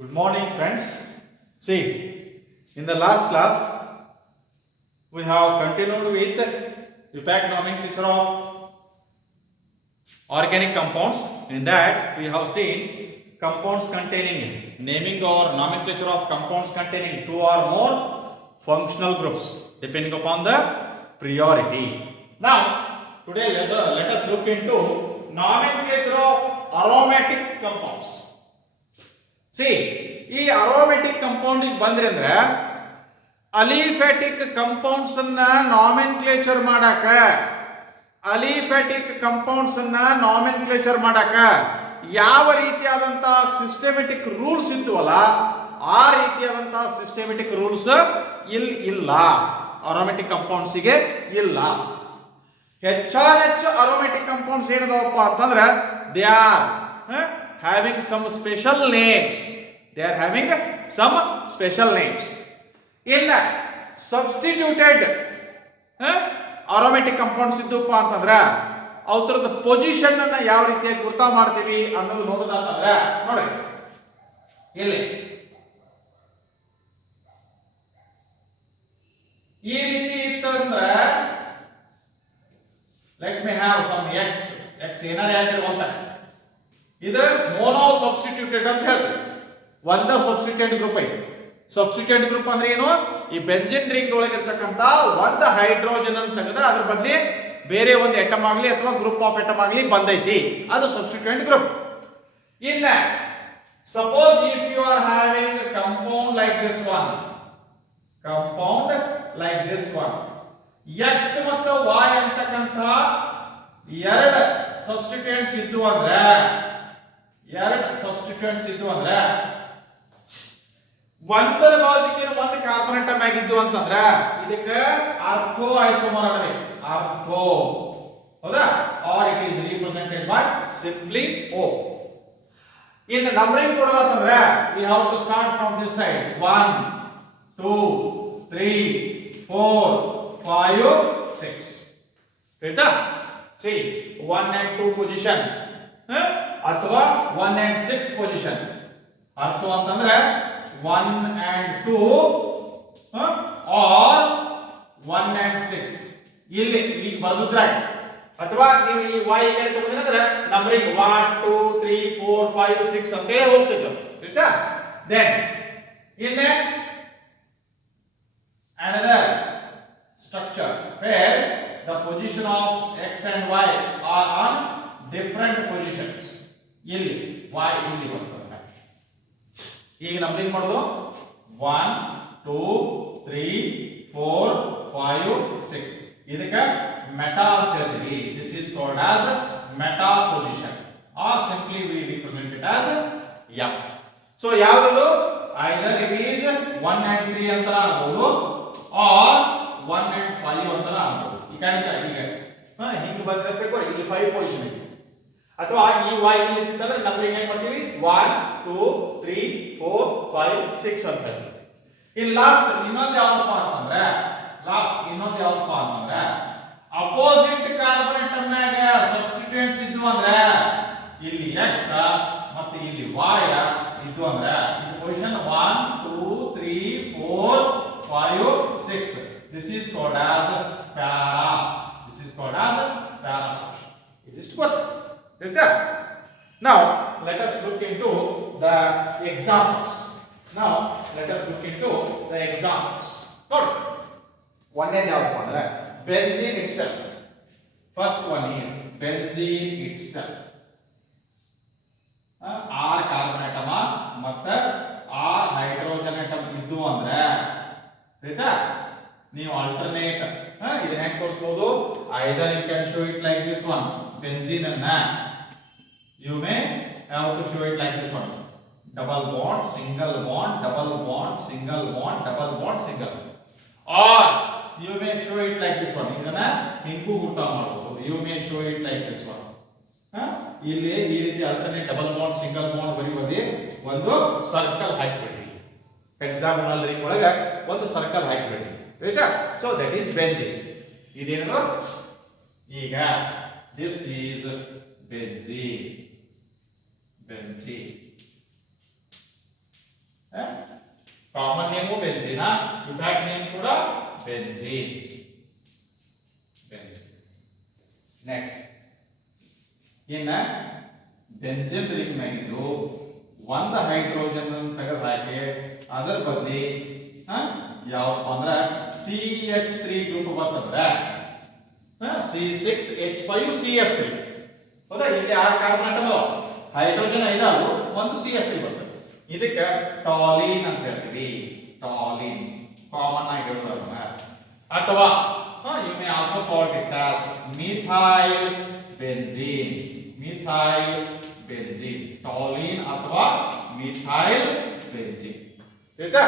Good morning, friends. See, in the last class, we have continued with UPAC nomenclature of organic compounds. In that, we have seen compounds containing naming or nomenclature of compounds containing two or more functional groups, depending upon the priority. Now, today let us look into nomenclature of aromatic compounds. C ಈ ಅರೋಮ್ಯಾಟಿಕ್ ಕಂಪೌಂಡಿಗೆ ಬಂದ್ರಿ ಅಂದ್ರೆ ಅಲಿಫ್ಯಾಟಿಕ್ ಕಂಪೌಂಡ್ಸ್ ಅನ್ನ ನಾಮೆನ್ಕ್ಲೇಚರ್ ಮಾಡಾಕ ಯಾವ ರೀತಿಯಾದಂತಹ ಸಿಸ್ಟಮೆಟಿಕ್ ರೂಲ್ಸ್ ಇದ್ವಲ್ಲ ಆ ರೀತಿಯಾದಂತಹ ಸಿಸ್ಟಮೆಟಿಕ್ ರೂಲ್ಸ್ ಇಲ್ಲ ಅರೋಮ್ಯಾಟಿಕ್ ಕಂಪೌಂಡ್ಸಿಗೆ ಇಲ್ಲ. ಹೆಚ್ಚು ಅರೋಮ್ಯಾಟಿಕ್ ಕಂಪೌಂಡ್ಸ್ ಏನದವಪ್ಪ ಅಂತಂದ್ರೆ they are having some special names. They are having some special names. ಇಲ್ಲ ಸಬ್ಸ್ಟಿಟ್ಯೂಟೆಡ್ ಅರೋಮ್ಯಾಟಿಕ್ ಕಂಪೌಂಡ್ಸ್ ಇದ್ದಪ್ಪ ಅಂತಂದ್ರೆ ಅವರದ ಪೊಸಿಷನ್ ಅನ್ನ ಯಾವ ರೀತಿಯಾಗಿ ಗುರ್ತಾ ಮಾಡ್ತೀವಿ ಅನ್ನೋದು ನೋಡೋದಾದ್ರೆ ನೋಡಿ ಇಲ್ಲಿ ಈ ರೀತಿ ಇತ್ತಂದ್ರೆ let me have some X ಏನಾರ ಯಾಕಿರ್ಬೋದ ಇದು ಮೋನೋ ಸಬ್ಸ್ಟಿಟ್ಯೂಟೆಡ್ ಅಂತ ಹೇಳ್ತೀವಿ. ಒಂದ ಸಬ್ಸ್ಟಿಟ್ಯೂಟೆಡ್ ಗ್ರೂಪ್ ಐತಿ. ಸಬ್ಸ್ಟಿಟ್ಯೂಟೆಡ್ ಗ್ರೂಪ್ ಅಂದ್ರೆ ಏನು? ಈ ಬೆಂಜಿನ್ ರಿಂಗ್ ಒಳಗಿರ್ತಕ್ಕಂಥ ಒಂದು ಹೈಡ್ರೋಜನ್ ಅನ್ನು ತೆಗೆದು ಅದ್ರ ಬದಲಿ ಬೇರೆ ಒಂದು ಎಟಮ್ ಆಗಲಿ ಅಥವಾ ಗ್ರೂಪ್ ಆಫ್ ಎಟಮ್ ಆಗಲಿ ಬಂದೈತಿ, ಅದು ಸಬ್ಸ್ಟಿಟ್ಯೂಟೆಡ್ ಗ್ರೂಪ್. ಇನ್ನ suppose if you are having compound like this one, X ಮತ್ತು Y ಅಂತಕ್ಕಂಥ ಎರಡು ಸಬ್ಸ್ಟಿಟ್ಯೂಯೆಂಟ್ಸ್ ಇದ್ದು ಅಂದ್ರೆ ಒಂದರ ಬಾಜುಕಿನ ಒಂದು ಕಾರ್ಬನ್ ಅಟಮ್ ಆಗಿದ್ದು ಅಂತಂದ್ರೆ ಇದಕ್ಕೆ ಆರ್ಥೋ ಐಸೋಮರ್ ಅನ್ನಬೇಕು. ಆರ್ಥೋ ಹೌದಾ? Or it is represented by simply O. ಇನ್ನು ನಂಬರಿಂಗ್ ಕೊಡೋದಂದ್ರೆ we have to start from this side 1 2 3 4 5 6 ಆಯ್ತಾ? ಸಿ 1 and 2 ಪೊಸಿಷನ್ ಅಥವಾ 1 and 6 ಪೊಸಿಷನ್. ಅರ್ಥ ಅಂತಂದ್ರೆ 1 and 2 or 1 and 6 ಇಲ್ಲಿ ಈಗ ಬರೆದಿದ್ರೆ, ಅಥವಾ ನೀವು ಈ y ಕಡೆ ತಗೊಂಡ್ರೆ ಅಂದ್ರೆ ನಂಬರಿಂಗ್ 1 2 3 4 5 6 ಅಂತ ಹೇಳಿ ಹೋಗ್ತಿತ್ತು. ಆಯ್ತಾ? ದೆನ್ ಇಲ್ಲಿ another structure where the position of x and y are on different positions. ಇಲ್ಲಿ y ಇಲ್ಲಿ ಬರ್ತದೆ. ಈಗ ನಂಬರಿಂಗ್ ಮಾಡೋದು 1 2 3 4 5 6. ಇದಕ್ಕೆ ಮೆಟಾ ಅಂತ ಹೇಳ್ತೀವಿ. This is called as meta position or simply we represent it as F. So ಯಾವುದು either it is 1 and 3 ಅಂತ ಆಗಬಹುದು or 1 and 5 ಅಂತ ಆಗಬಹುದು. ಈ ಕಾಣಿದ್ರೆ ಈಗ ಹೀಗೆ ಬಂದ್ರೆ ಇಲ್ಲಿ 5 ಪೊಸಿಷನ್ ಇದೆ, ಅಥವಾ ಈ y ಇಲ್ಲಿ ಇತ್ತಂದ್ರೆ ನಂಬರಿಂಗ್ ಏನು ಮಾಡ್ತೀವಿ 1 2 3 4 5 6 ಅಂತ ಹೇಳ್ತೀವಿ. ಇನ್ನು ಲಾಸ್ಟ್ ಇನ್ನೊಂದು ಯಾವಪ್ಪ ಅಂತಂದ್ರೆ ಅಪೋಸಿಟ್ ಕಾರ್ಬನ್ ಅಟಮ್ನಾಗ ಸಬ್ಸ್ಟಿಟ್ಯೂಯೆಂಟ್ಸ್ ಇದ್ವು ಅಂದ್ರೆ ಇಲ್ಲಿ x ಮತ್ತು ಇಲ್ಲಿ y ಇದ್ವು ಅಂದ್ರೆ ಇದು ಪೊಸಿಷನ್ 1 2 3 4 5 6. This is called as para. It is ಗೊತ್ತಾ? Now let us look into the examples. ನೋಡಿ ಒಂದೇದು ಯಾವಪ್ಪ ಅಂದ್ರೆ benzene itself. First one is benzene itself. R carbon atom ಮತ್ತೆ R ಹೈಡ್ರೋಜನ್ ಅಟಮ್ ಇದ್ದು ಅಂದ್ರೆ ಆಯ್ತಾ, ನೀವು ಆಲ್ಟರ್ನೇಟ್ ಇದನ್ನ ಹೆಂಗೆ ತೋರಿಸಬಹುದು? Either you can show it like this one, benzene ಅನ್ನ you may have to show it like this one, double bond single bond double bond single bond double bond single, or you may show it like this one. ಇದನ್ನ ಹಿಂಗೂ ಗುರ್ತ ಮಾಡಬಹುದು. You may show it like this one. ಇಲ್ಲಿ ಈ ರೀತಿ alternate double bond single bond ಬರೀ ಒಂದು circle ಹಾಕಿಬಿಡ್ರಿ. ಹೆಕ್ಸಾಗೋನಲ್ ರಿಂಗ್ ಒಳಗೆ ಒಂದು ಸರ್ಕಲ್ ಹಾಕಿಬಿಡ್ರಿ. ಆಯ್ತಾ? So that is benzene. ಇದೇನು ಈಗ this is benzene. Common name benzene, ಇಮ್ಯಾಕ್ ನೇಮ್ ಕೂಡ ಬೆಂಜಿನ್. ನೆಕ್ಸ್ಟ್ ಇನ್ನ ಬೆಂಜಿನ್ ರಿಂಗ್ ಮ್ಯಾಗಿದ್ದು ಒಂದು ಹೈಡ್ರೋಜನ್ ತೆಗೆದು ಹಾಕಿ ಅದರ ಬದಲಿ ಯಾವಪ್ಪ ಅಂದ್ರೆ CH3 ಗ್ರೂಪ್ ಬರ್ತಂದ್ರೆ C6H5CS3. ಹೌದಾ? ಇಲ್ಲಿ 6 ಕಾರ್ಬನ್ ಆಟಮ್ ಹೈಡ್ರೋಜನ್ 5 ಒಂದು CH3 ಬರ್ತದೆ. ಇದಕ್ಕೆ ಟಾಲಿನ್ ಅಂತ ಹೇಳ್ತೀವಿ. ಟಾಲಿನ್ ಕಾಮನ್ ಆಗಿ ಹೇಳೋದನ್ನ. ಅಥವಾ you may also call it as methyl benzene. Methyl benzene, toluene ಅಥವಾ ಮಿಥೈಲ್ ಬೆಂಜೀನ್. ಆಯ್ತಾ?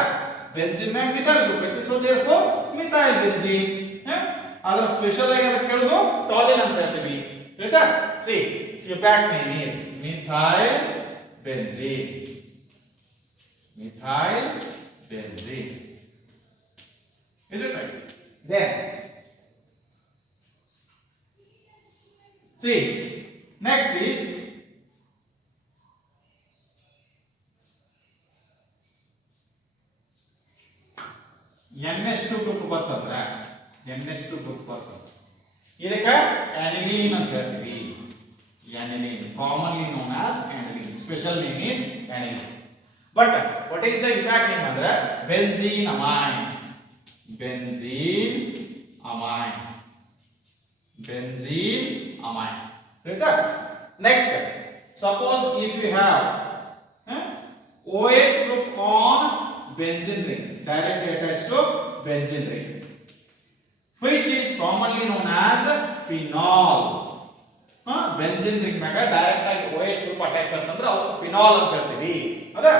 ಬೆಂಜಿನ್ ಮ್ಯಾಗ ಮಿಥೈಲ್ ಗ್ರೂಪ್ ಐತಿ, ಸೊ ದೇರ್ಫೋರ್ ಮಿಥೈಲ್ ಬೆಂಜೀನ್. ಅದರ ಸ್ಪೆಷಲ್ ಆಗಿ ಅದಕ್ಕೆ ಹೇಳೋದು ಟಾಲಿನ್ ಅಂತ ಹೇಳ್ತೀವಿ. ಆಯ್ತಾ? ಸಿ ಇಮ್ಯಾಕ್ name is methyl benzene. Methyl benzene. Is it right? Then see, next is NH2 group ಬರ್ತಂದ್ರೆ NH2 ಗ್ರೂಪ್ ಬರ್ತದೆ. ಇದಕ್ಕೆ aniline ಅಂತ ಹೇಳ್ತೀವಿ. Aniline, commonly known as aniline. Special name is aniline. But what is the impact name andre benzene amine. Benzene amine. Benzene amine. Right? Next, suppose if we have OH group on benzene ring, directly attached to benzene ring, which is commonly known as phenol. Benzene ring maga direct ಆಗಿ OH group attach ಅಂತಂದ್ರೆ ಅವಕ್ಕೆ phenol ಅಂತ ಹೇಳ್ತೀವಿ. ಹೌದಾ?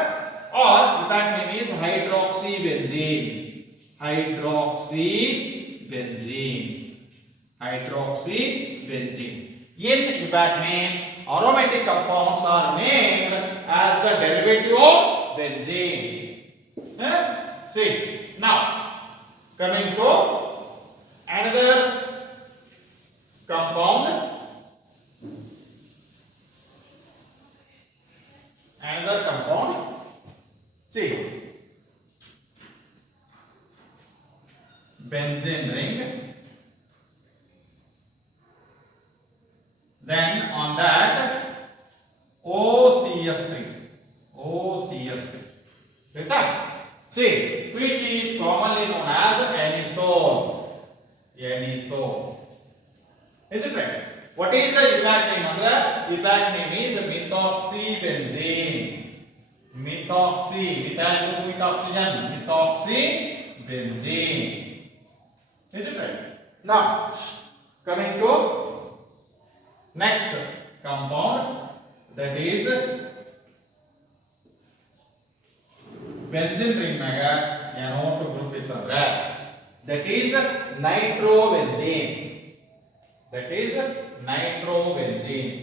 Or impact name is hydroxybenzene. Hydroxybenzene. Hydroxybenzene. In impact name, aromatic compounds are named as the derivative of benzene. See, now coming to another compound. Another compound. See, benzene ring. Then on that OCS3. OCS3. Right? See, which is commonly known as anisole. Anisole. Is it right? What is the impact name? Impact name is methoxybenzene. Methoxy, methyl group with oxygen, methoxybenzene. Is it right? Now, coming to next compound, that is benzene ring maga NO2 group ittandre, that is nitrobenzene. That is nitrobenzene.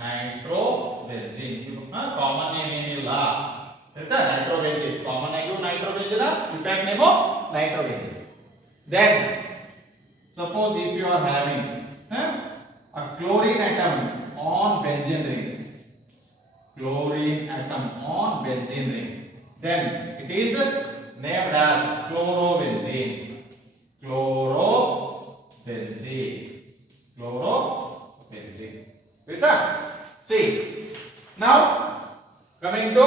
Nitrobenzene. Common name ಏನಿಲ್ಲ. ಆಯ್ತಾ? nitrobenzene. Common ಆಗಿ nitrobenzene, impact name nitrobenzene. Then suppose if you are having a chlorine atom on benzene ring. Chlorine atom on benzene ring. Then it is named as chlorobenzene. Chlorobenzene. Chlorobenzene. Right? See, now coming to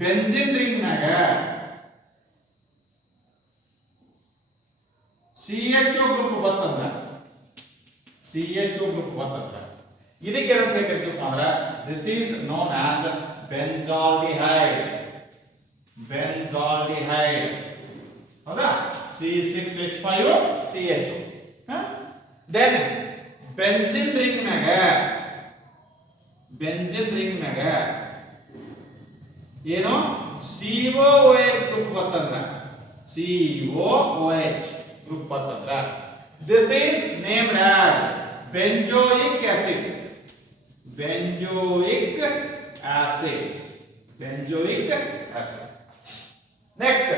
benzene ring naga CHO group ಬರ್ತಂದ್ರೆ CHO group ಬರ್ತಂದ್ರೆ ಇದಕ್ಕೆ ಏನಂತ ಹೇಳ್ತೀವಿ ಅಂದ್ರೆ this is known as benzaldehyde. Benzaldehyde. ಹೌದಾ? C6H5CHO. Then benzene ring naga ಏನು COOH group ಬರ್ತಂದ್ರೆ COOH group ಬರ್ತಂದ್ರೆ this is named as benzoic acid. Benzoic acid. Benzoic acid. Next,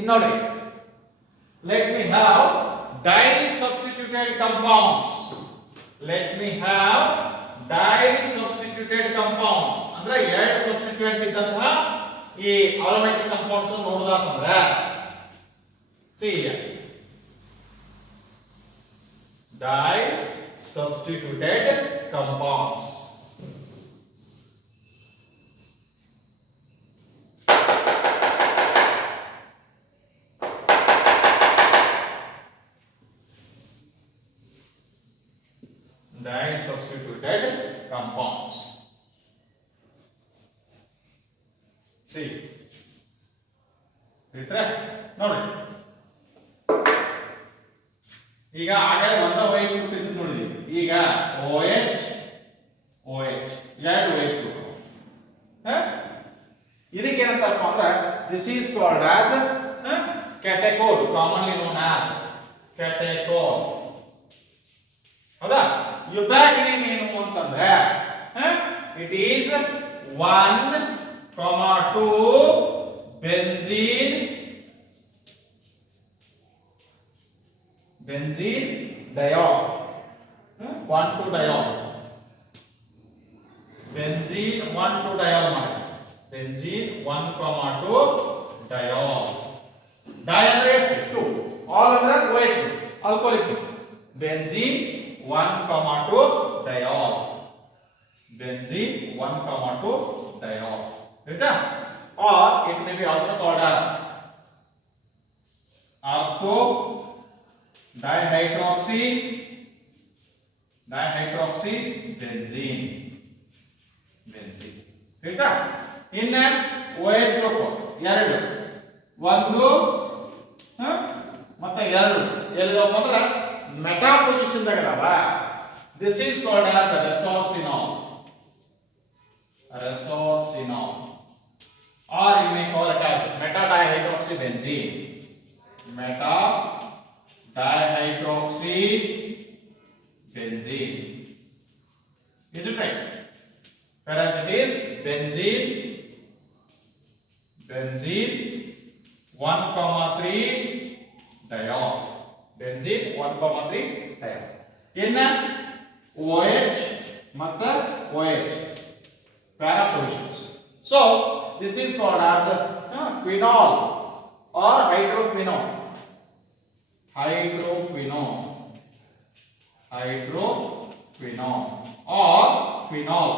in order, let me have di-substituted compounds. Let me have di-substituted substituted compounds ಅಂದ್ರೆ ಎರಡು ಸಬ್ಸ್ಟಿಟ್ಯೂಯೆಂಟ್ ಇದ್ದಂತಹ ಈ aromatic compounds ನೋಡೋದಾದ್ರೆ see here di-substituted compounds. Di-substituted compounds. See, ನೋಡಿ ಈಗ ಆಗಲೇ ಒಂದ OH group ಇದ್ದು ನೋಡಿದ್ವಿ. ಈಗ OH OH ಎರಡು OH ಗ್ರೂಪ್. ಇದಕ್ಕೆ ಏನಂತಾರಪ್ಪ ಅಂದ್ರೆ this is called as catechol, commonly known as catechol. ಹೌದಾ? ಯುಪ್ಯಾಕ್ ನೇಮ್ ಏನು ಅಂತಂದ್ರೆ it is 1,2 benzene diol. 1,2 diol. Benzene 1,2 diol ಮಾಡಿ. Benzene 1,2 diol. Di ಅಂದ್ರೆ 2. All ಅಂದ್ರೆ OH alcoholic. Benzene 1,2 diol. Benzene 1,2 diol. Right? Or it may be also called as ortho dihydroxy benzene. ಆಯ್ತಾ? ಇನ್ನ OH group ಎರಡು, ಒಂದು ಮತ್ತೆ ಎರಡು ಎಲ್ಲಿದಪ್ಪ ಅಂದ್ರೆ ಮೆಟಾ ಪೊಸಿಷನ್ ದಾಗ ಅದಾವ. This is called as resorcinol. Or you may call it as meta dihydroxy benzene. Meta dihydroxy benzene. Is it right? Whereas it is benzene 1,3 diol. Benzene 1,3 diol. In OH ಮತ್ತು OH para positions. So this is called as quinol or hydroquinone. Hydroquinone or quinol.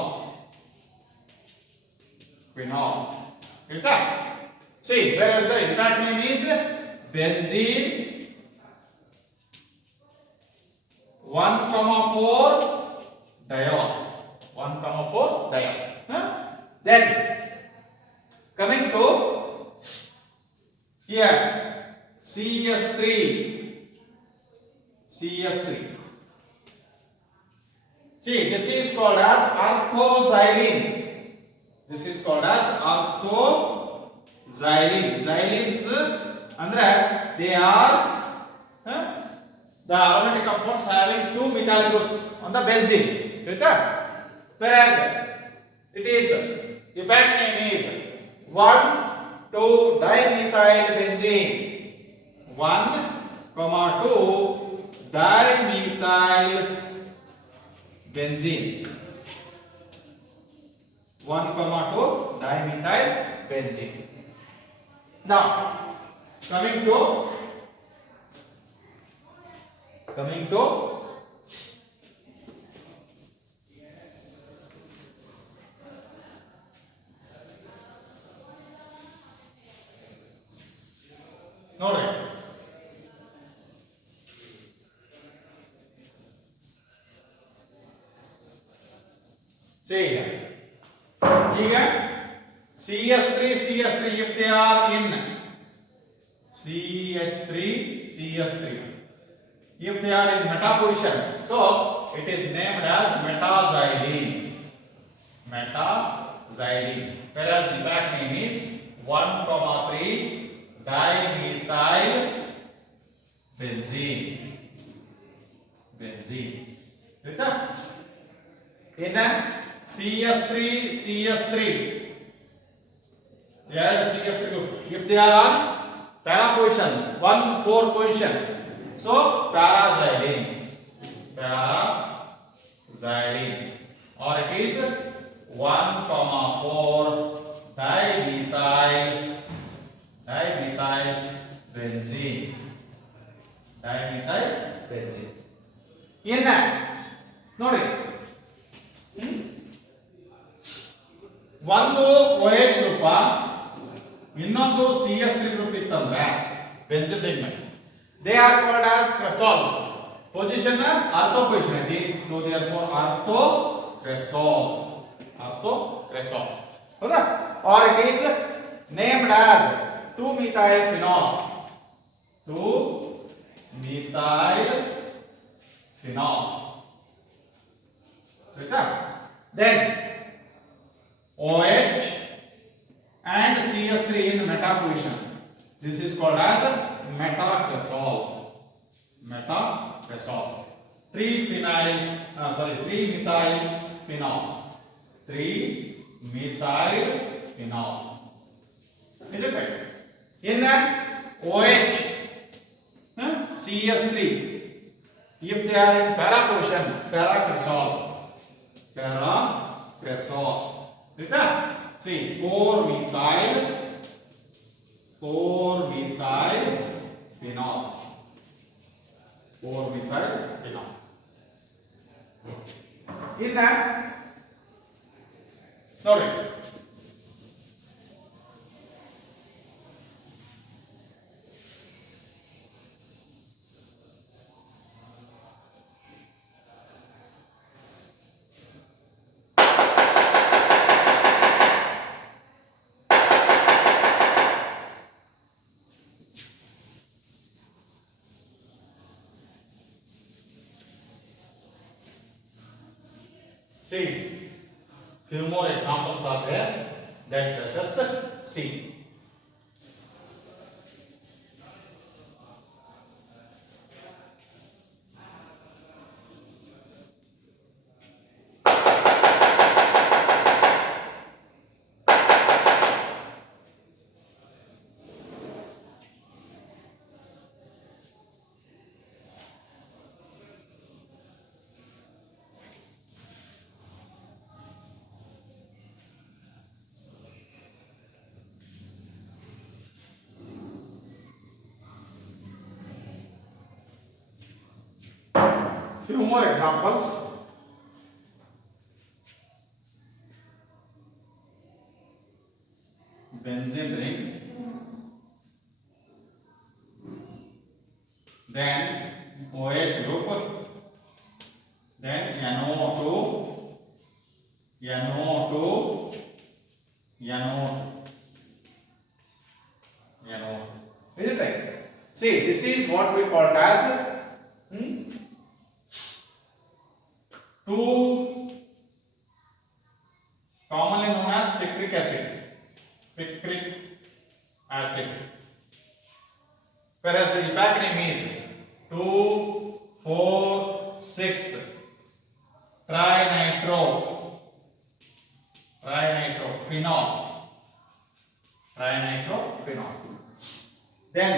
Okay? See, whereas the exact name is benzene 1,4 diol. 1,4 diol. Then coming to here CS3. See, this is called as orthoxylene. Xylenes andre they are the aromatic compounds having two methyl groups on the benzene. Right? Whereas it is Impact name is 1,2 dimethyl benzene. 1,2 dimethyl benzene. 1,2 dimethyl benzene. Now coming to ನೋಡಿ see ಈಗ CS3 if they are in CH3 CS3 if they are in meta position, so it is named as metaxylene. Whereas the back name is 1,3 dimethyl benzene. ಆಯ್ತಾ? ಏನ CS3 ಎರಡು CS3 group if they are on para position 1,4 position, so paraxylene or it is 1, 4 dimethyl benzene. Dimethyl benzene. ಇನ್ನ ನೋಡಿ ಒಂದು OH group ಇನ್ನೊಂದು CS3 group ಇತ್ತಂದ್ರೆ benzidine they are called as cresols position ortho position ಐತಿ so therefore orthocresol ಹೌದಾ or it is named as 2-methyl phenol right? Then OH and CS3 in meta position, this is called as metacresol. 3-methyl phenol. Is it right? In OH, CS3, if they are in para position, paracresol. Right? See, 4-methyl phenol. 4-methyl phenol. In that, sorry. See, few more examples are there that let us see. Few more examples. Benzene ring, then OH group, then NO2. Is it right? See, this is what we call as 2 commonly known as picric acid. Whereas the EPAC name is 2,4,6 trinitrophenol. Then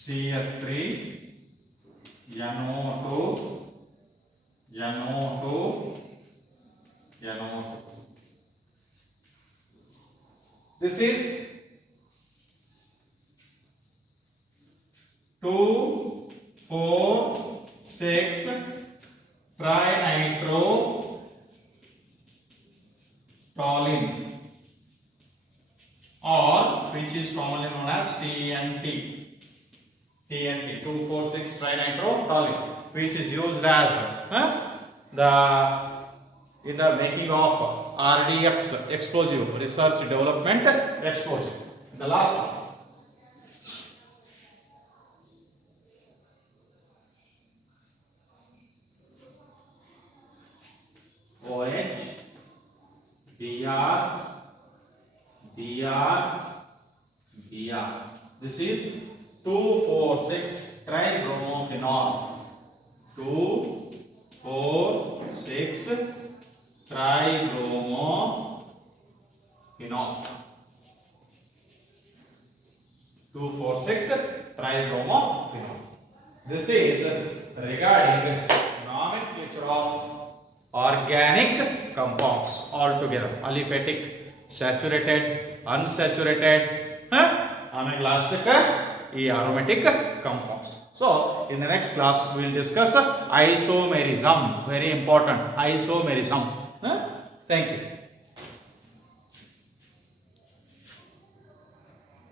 CS3, NO2. This is 2,4,6 trinitrotoluene, or which is commonly known as TNT. 2,4,6 trinitrotoluene, which is used as in the making of RDX, explosive research development explosive. The last one. OH, Br. This is 2,4,6 tribromophenol. 2,4,6 Tribromophenol. 2,4,6 tribromophenol. This is regarding nomenclature of organic compounds altogether. Aliphatic, saturated, unsaturated, ಆಮೇಲೆ ಲಾಸ್ಟಕ್ಕೆ ಈ aromatic compounds. So in the next class we will discuss isomerism. Very important, isomerism. Thank you.